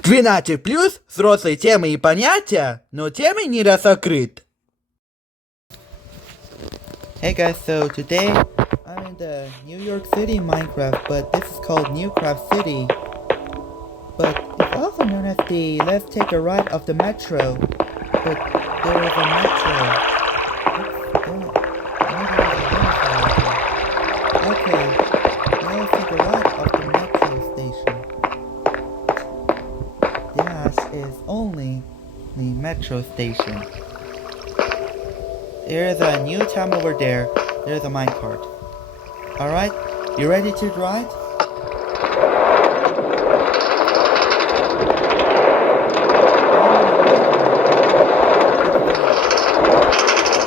12+, взрослые темы и понятия, но темы не рассокрыт. Hey guys, so today I'm in the New York City Minecraft, but this is called Newcraft City. But it's also known as the Let's Take a Ride of the Metro. But there is a metro. Okay, now let's take a ride of the metro station. Dash is only the metro station. There's a new town over there. There's a minecart. Alright, you ready to ride?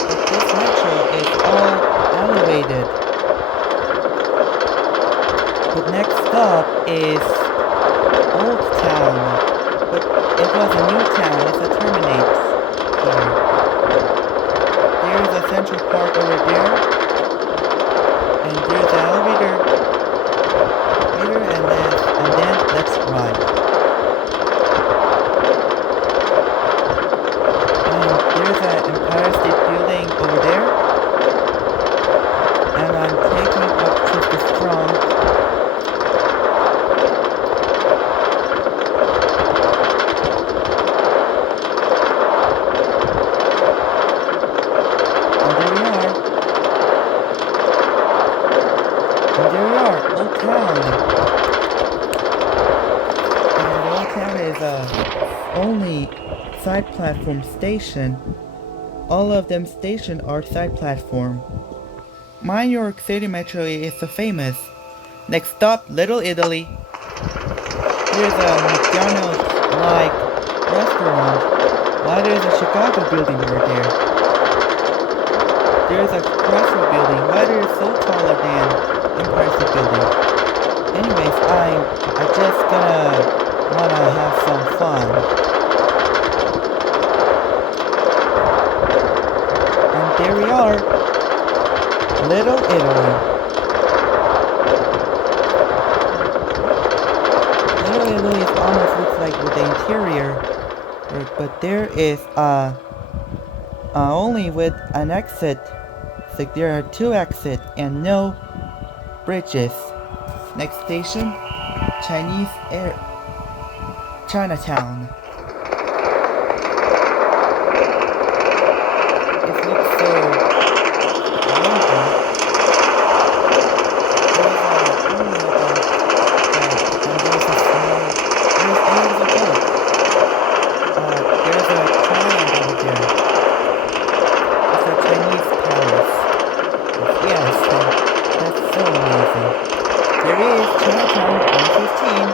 But this metro is all elevated. But next stop is Old Town. But it was a new town, it's a terminates here. There's a Central Park over there. And there's an elevator. And then let's ride. And there's an Empire State Building over there. And I'm taking up to the strong. And there we are, Old Town. And Old Town is only side platform station. All of them stations are side platform. My New York City Metro is so famous. Next stop, Little Italy. Here's a McDonald's-like restaurant. Why there's a Chicago building over there? There's a Chrysler building. Why they're so taller than Empire State Building? Anyways, I just wanna have some fun. And there we are, Little Italy. Little Italy almost looks like with the interior, but there is only with an exit. So there are 2 exits and no bridges. Next station, Chinatown. It looks so amazing. There's a triangle over there. It's a Chinese palace. Yes, that's so amazing. There is Chinatown 115.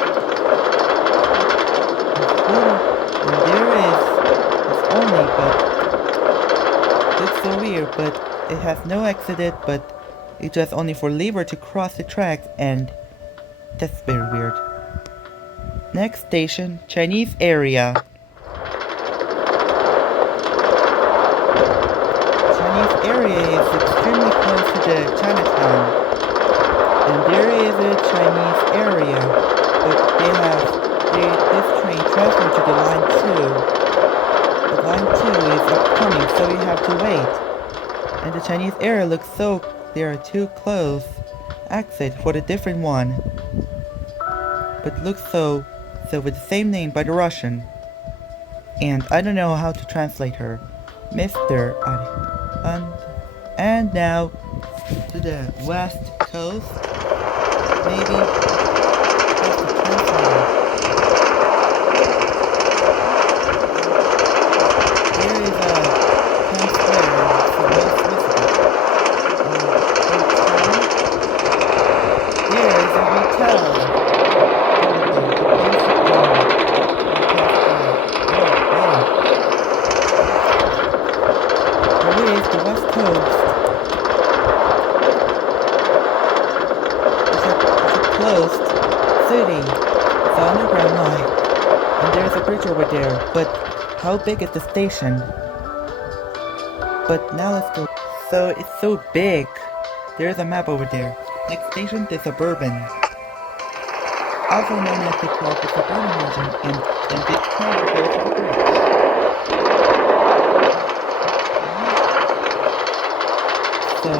And there is, it's only, but looks so weird, but it has no exit, but it's just only for lever to cross the tracks, and that's very weird. Next station, Chinese area. Chinese area is extremely close to the Chinatown. And there is a Chinese area, but this train transferred to the line 2. The line 2 is upcoming, so you have to wait. And the Chinese area looks so, there are 2 close exits for the different one. But looks so with the same name by the Russian. And I don't know how to translate her. Mr. And now to the west coast. Maybe there is a Times Square for most visitors. There is a hotel. There is the west coast. It's a closed city. It's an underground line. And there's a bridge over there. But how big is the station? But now let's go. So it's so big. There's a map over there. Next station is Suburban. also known as the called the suburban region, and this train goes to the bridge. So,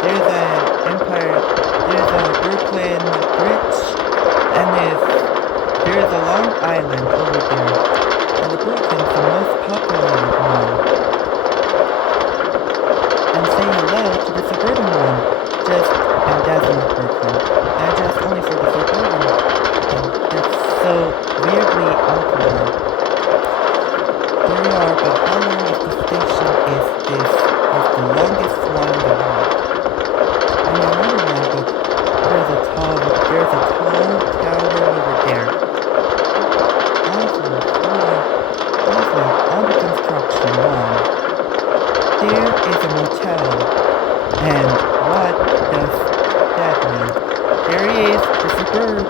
there's an Empire, there's a Brooklyn Bridge, and there's a Long Island over there, and the Brooklyn's the most popular one. And say hello to the suburban one, and that's not Brooklyn, and just only for the suburban one. That's so weirdly popular. There we are, but how long is the station is this? Is the longest one in the world. And another one, but there's a tall tower over there. Also, under construction one. There is a motel. And what does that mean? There he is, the suburb.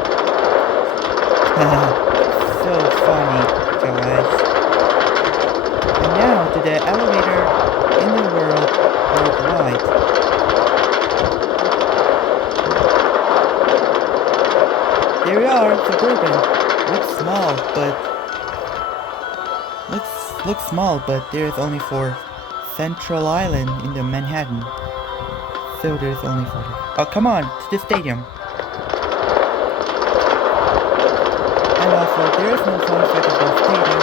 So funny, guys. And now to the elevator in the world worldwide. There we are, suburban. Looks small, but there's only for Central Island in the Manhattan. So there's only for oh, come on, to the stadium. And also, there is no fun fact about stadium.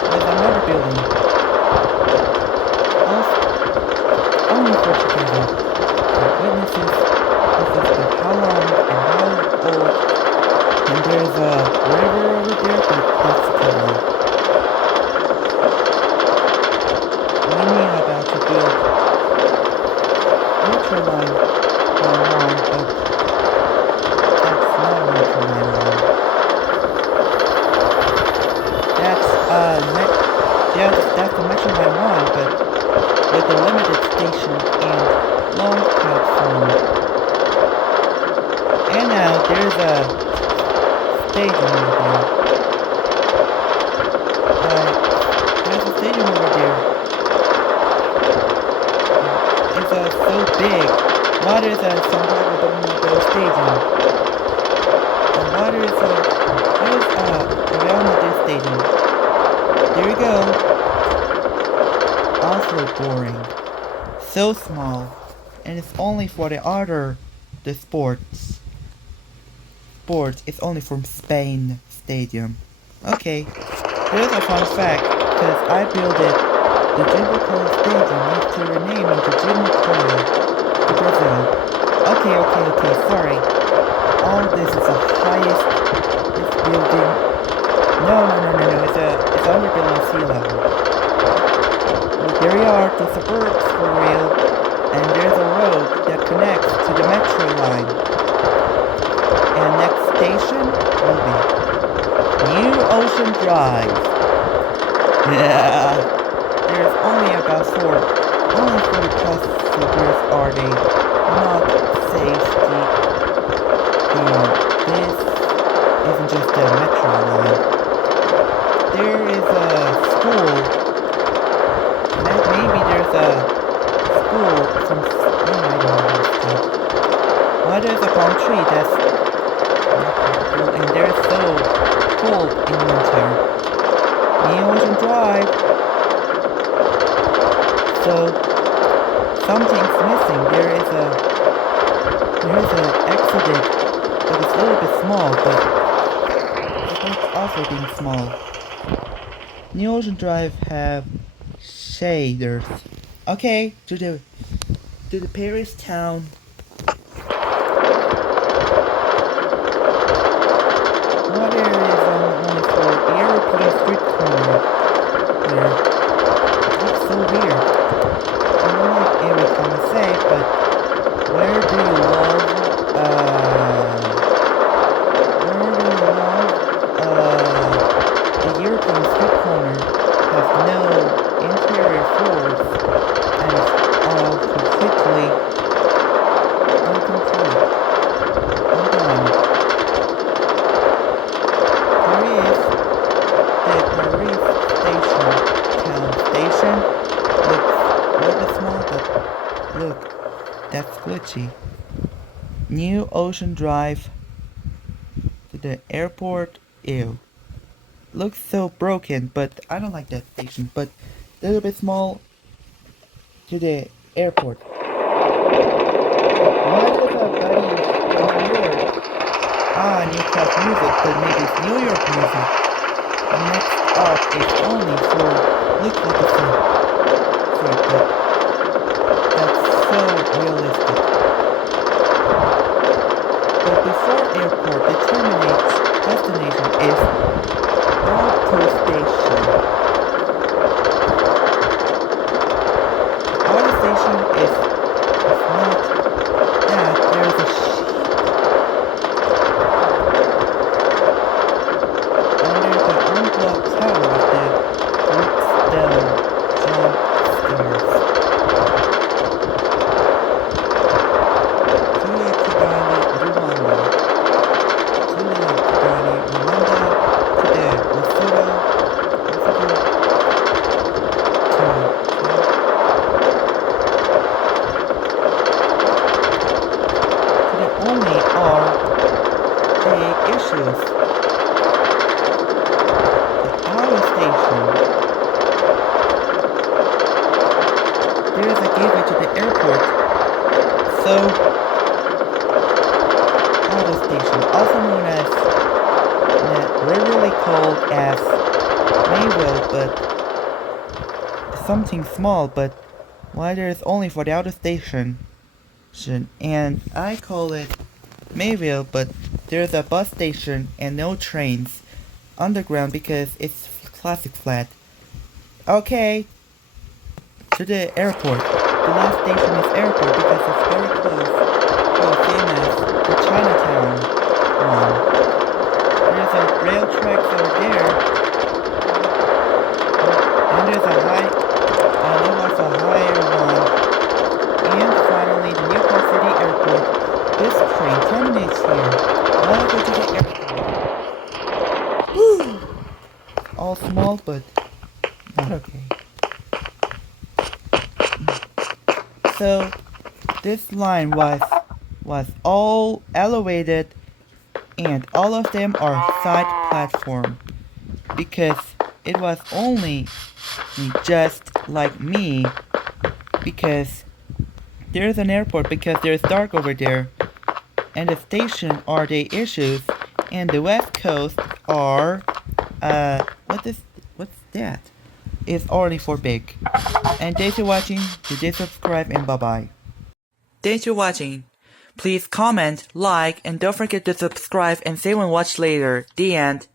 There's another building. Also, only for together. The witnesses but how long and how old. And there's a river over there, but that's cool. We knew about to build Metro Line 1, but that's not Metro Line 1. That's the Metro Line 1, but with the limited station and long platform. And now there's a stadium over there. There's a stadium over there. It's so big. Water is at some Bernardo Stadium. And water is around this stadium. There we go. Also boring. So small. And it's only for the sports. It's only from Spain Stadium. Okay. Here's a fun fact, because I built it. The Junta Stadium needs to rename into Chinatown to Brazil. Okay, sorry. All this is the highest building. No, it's under below sea level. Well, there we are, the suburbs for real, and there's a road that connects to the metro line. And next station will be New Ocean Drive. Yeah. There's only about 40 passengers are they not safety. And this isn't just a metro line. There is a school. Maybe there's a school from Why there's a palm tree that's and they're so cold in winter. New Ocean Drive. So something's missing. There is an accident that is a little bit small, but it's also being small. New Ocean Drive have shaders. Okay, to the Paris town. What area is only for European street corner? There. It looks so weird. I don't like every time I say, but where do you love the European street corner has no interior floors and it's all completely incomplete. Undone. There is the Paris station, town station. Looks a little bit small, but look, that's glitchy. New Ocean Drive to the airport. Ew. Looks so broken, but I don't like that station. But a little bit small to the airport. Why does a buddy in New York? Newcast music, but maybe it's New York music. Next up is only for look like a thing. Sorry, but that's so realistic. But before airport, the terminates destination is auto station. Auto station is not that. There's a sheep under the unblocked tower of the Brookstone jump stairs. Julia Kigali, Rwanda. Julia Kigali, Rwanda. To the Lesotho. To the only are the issues. Our station. There is a gateway to the airport. So, our station, also known as, rarely called as Mayville, but something small, but why there is only for the outer station. And I call it Mayville, but there's a bus station and no trains underground because it's classic flat. Okay, to the airport. The last station is airport because it's very close to the famous the Chinatown one. There's a rail tracks over there, and there's a high, and there was a higher one. And finally, the New York City Airport. This train terminates here. Now go to the airport. Woo! All small, but not okay. So this line was all elevated, and all of them are side platform because it was only just like me, because there's an airport because there's dark over there, and the station are the issues, and the west coast are what's that? It's already for big. And thanks for watching. Please subscribe and bye bye. Thanks for watching. Please comment, like, and don't forget to subscribe and save and watch later. The end.